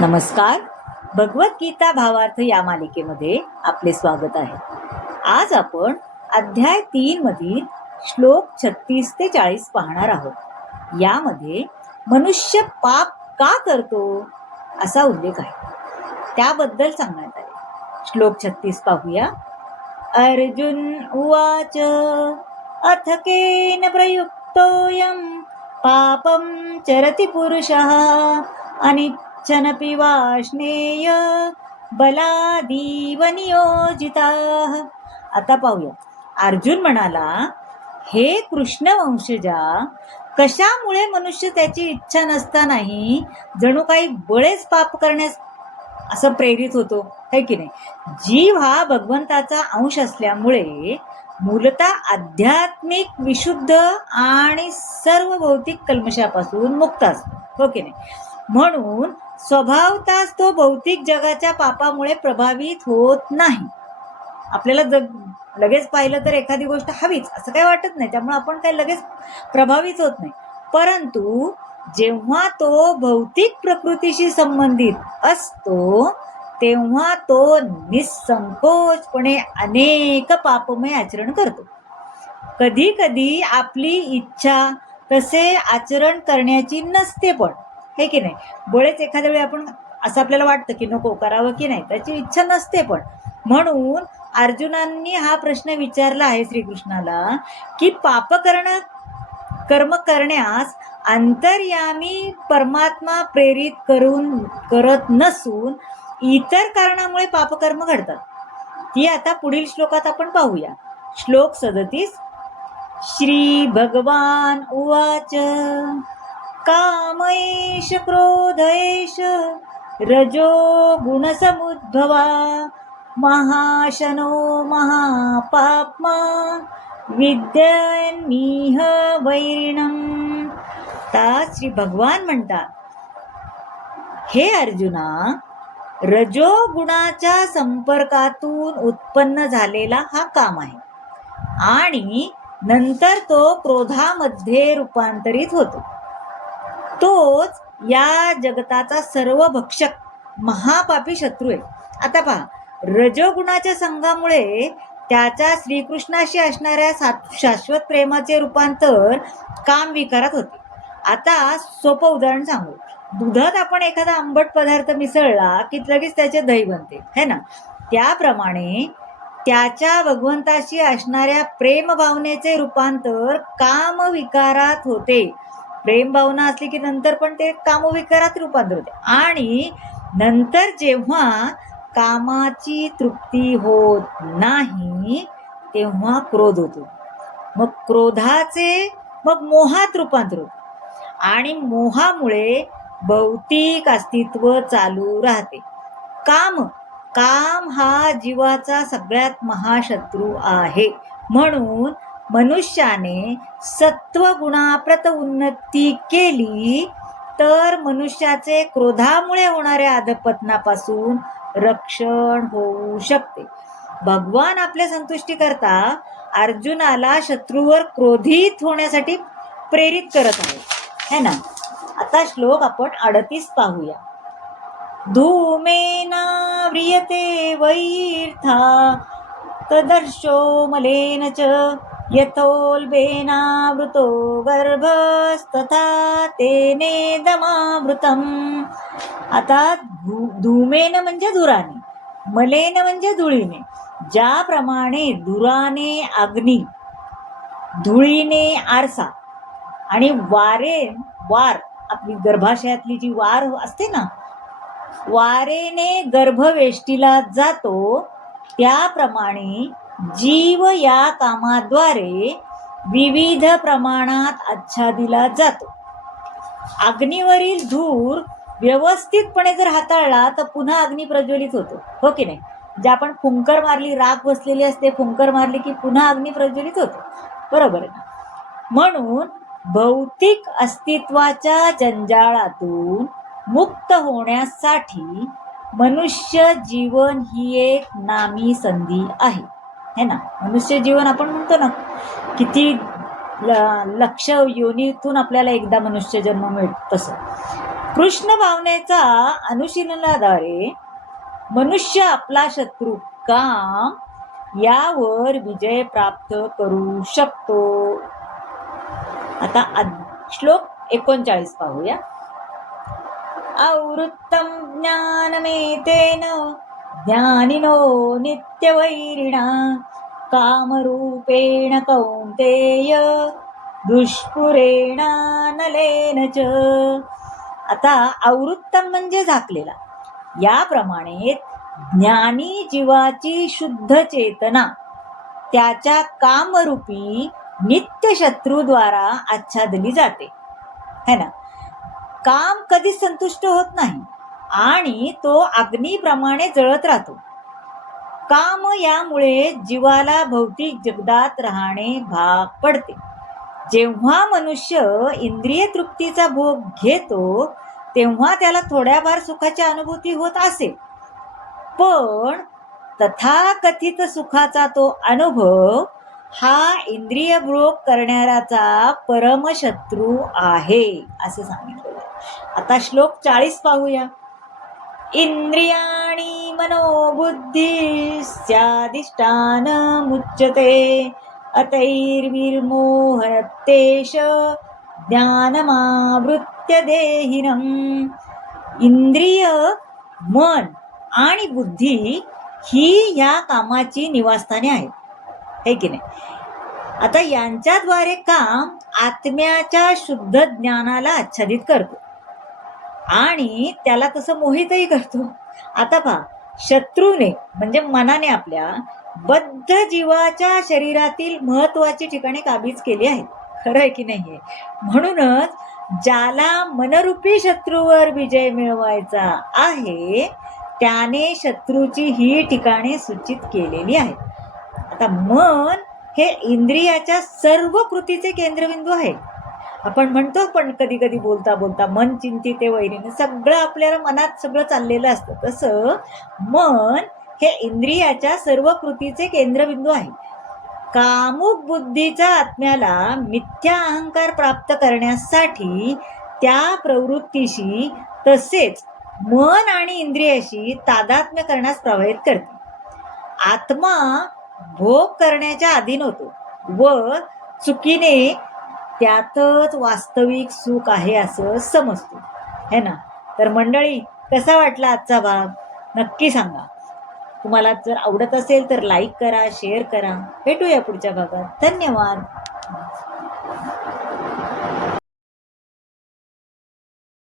नमस्कार. भगवद्गीता भावार्थ या मालिकेमध्ये आपले स्वागत आहे. आज आपण अध्याय 3 मधील श्लोक 36 ते 40 पाहणार आहोत. यामध्ये मनुष्य पाप का करतो असा उल्लेख आहे, त्याबद्दल सांगण्यात आले. श्लोक 36 पाहूया. अर्जुन उवाच अथ केन प्रयुक्तोऽयं पापं चरति पुरुषः अनिच्छनपि वाष्णेय बलादीव नियोजिताः. आता पाहूया. अर्जुन म्हणाला, हे कृष्ण वंशजा, कशामुळे मनुष्य त्याची इच्छा नसतानाही जणू काही बळेच पाप करण्यास असं प्रेरित होतो, है की नाही? जीव हा भगवंताचा अंश असल्यामुळे मूलतः आध्यात्मिक, विशुद्ध आणि सर्व भौतिक कल्मशापासून मुक्त असतो, हो की नाही? म्हणून स्वभावताच तो भौतिक जगाच्या पापामुळे प्रभावित होत नाही. आपल्याला लगेच पाहिलं तर एखादी गोष्ट हवीच असं काही वाटत नाही, त्यामुळे आपण काही लगेच प्रभावित होत नाही. परंतु जेव्हा तो भौतिक प्रकृतीशी संबंधित असतो तेव्हा तो निसंकोचपणे अनेक पापमय आचरण करतो. कधी कधी आपली इच्छा तसे आचरण करण्याची नसते पण, हे की नाही? बळेच एखाद्या वेळी आपण असं आपल्याला वाटतं की नको करावं की नाही, त्याची इच्छा नसते पण. म्हणून अर्जुनांनी हा प्रश्न विचारला आहे श्रीकृष्णाला की कर्म करण्यास अंतर्यामी परमात्मा प्रेरित करत नसून इतर कारणामुळे पापकर्म घडतात. ती आता पुढील श्लोकात आपण पाहूया. श्लोक 37. श्री भगवान उवाच कामैष क्रोधैष रजो गुणसमुद्भवा महाशनो महापाप्मा विद्यन्मीह वैरिणम्. श्री भगवान म्हणतात, हे अर्जुना, रजोगुणाच्या संपर्कातून उत्पन्न झालेला हा काम आहे आणि नंतर तो क्रोधामध्ये रूपांतरित होतो. तोच या जगताचा सर्व भक्षक महापापी शत्रू आहे. आता पहा, रजोगुणाच्या संघामुळे त्याच्या श्रीकृष्णाशी असणाऱ्या शाश्वत प्रेमाचे रूपांतर काम विकारात होते. आता सोपं उदाहरण सांगू. दुधात आपण एखादा आंबट पदार्थ मिसळला की लगेच त्याचे दही बनते, है ना? त्याप्रमाणे त्याच्या भगवंताशी असणाऱ्या प्रेम भावनेचे रूपांतर कामविकारात होते. प्रेम भावना असली की नंतर पण ते कामविकारात रूपांतर होते आणि नंतर जेव्हा कामाची तृप्ती होत नाही तेव्हा क्रोध होतो. मग क्रोधाचे मोहात रूपांतर होते आणि मोहामुळे भौतिक अस्तित्व चालू राहते. काम हा जीवाचा सगळ्यात महाशत्रू आहे. म्हणून मनुष्याने सत्वगुणाप्रत उन्नती केली तर मनुष्याचे क्रोधामुळे होणाऱ्या अधपतनापासून रक्षण होऊ शकते. भगवान आपल्या संतुष्टी करता अर्जुनाला शत्रूवर क्रोधित होण्यासाठी प्रेरित करत आहे, है ना? आता श्लोक आपण 38 पाहूया. धूमेना व्रियते वैर्था तदर्शो मलेन च यथोल्बेनावृतो गर्भस्तथा तेनेदमावृतम्. आता धूमेन म्हणजे धुराने, मलेन म्हणजे धुळीने. ज्याप्रमाणे धुराने अग्नी, धुळीने आरसा आणि वार आपली गर्भाशयातली जी वार असते ना, वारेने गर्भवेष्टीला जातो, त्याप्रमाणे जीव या कामाद्वारे विविध प्रमाणात आच्छादिला जातो. अग्नीवरील धूर व्यवस्थितपणे जर हाताळला तर पुन्हा अग्नी प्रज्वलित होतो, हो की नाही? जे आपण फुंकर मारली, राख बसलेली असते, फुंकर मारली की पुन्हा अग्नी प्रज्वलित होतो, बरोबर आहे ना? म्हणून भौतिक अस्तित्वाच्या जंजाळातून मुक्त होण्यासाठी मनुष्य जीवन ही एक नामी संधी आहे, है ना? मनुष्य जीवन आपण म्हणतो ना, किती लक्ष योनीतून आपल्याला एकदा मनुष्य जन्म मिळतो, तसं कृष्ण भावनेचा अनुशीलनाद्वारे मनुष्य आपला शत्रू काम यावर विजय प्राप्त करू शकतो. आता श्लोक 39 पाहूया. आवृत्तं ज्ञानमेतेन ज्ञानिनो नित्यवैरिणा कामरूपेण कौन्तेय दुष्पुरेणानलेन च. आता आवृत्तम म्हणजे झाकलेला. याप्रमाणे ज्ञानी जीवाची शुद्ध चेतना त्याच्या कामरूपी नित्य शत्रूद्वारा आच्छादली जाते, है ना. काम कधीच संतुष्ट होत नाही आणि तो अग्नीप्रमाणे जळत राहतो. काम यामुळे जीवाला भौतिक जगतात राहणे भाग पडते. जेव्हा मनुष्य इंद्रिय तृप्तीचा भोग घेतो तेव्हा त्याला थोड्याफार सुखाची अनुभूती होत असेल, पण तथाकथित सुखाचा तो अनुभव हा इंद्रिय भोग करणाऱ्याचा परमशत्रू आहे असं सांगितलेलं आहे. आता श्लोक 40 पाहूया. इंद्रियाणि मनोबुद्धिस्याधिष्ठान मुच्यते अतैर्विर्मोहतेश ज्ञानमावृत्य देहिनम्. इंद्रिय, मन आणि बुद्धी ही या कामाची निवासस्थाने आहेत, है की नाही. आता यांच्याद्वारे काम आत्म्याच्या शुद्ध ज्ञानाला आच्छादित करतो आणि त्याला तसं मोहितही करतो. आता पहा, शत्रूने म्हणजे मनाने आपल्या बद्ध जीवाच्या शरीरातील महत्वाची ठिकाणे काबीज केली आहेत, खरं आहे की नाही. म्हणूनच ज्याला मनरूपी शत्रूवर विजय मिळवायचा आहे त्याने शत्रूची ही ठिकाणे सूचित केलेली आहेत. आता मन हे इंद्रियाच्या सर्व कृतीचे केंद्रबिंदू आहे. आपण म्हणतो पण कधी कधी बोलता बोलता मन चिंतिते वैरीने, सगळं आपल्याला मनात सगळं चाललेलं असतं. तसं मन हे इंद्रियाच्या सर्व कृतीचे केंद्रबिंदू आहे. कामुक बुद्धीचा आत्म्याला मिथ्या अहंकार प्राप्त करण्यासाठी त्या प्रवृत्तीशी तसेच मन आणि इंद्रियाशी तादात्म्य करण्यास प्रभावित करते. आत्मा भोग करण्याच्या अधीन होतो व चुकीने त्यातच वास्तविक सुख आहे असं समजतो, है ना. तर मंडळी, कसा वाटला आजचा भाग नक्की सांगा. तुम्हाला जर आवडत असेल तर लाईक करा, शेअर करा. भेटूया पुढच्या भागात. धन्यवाद.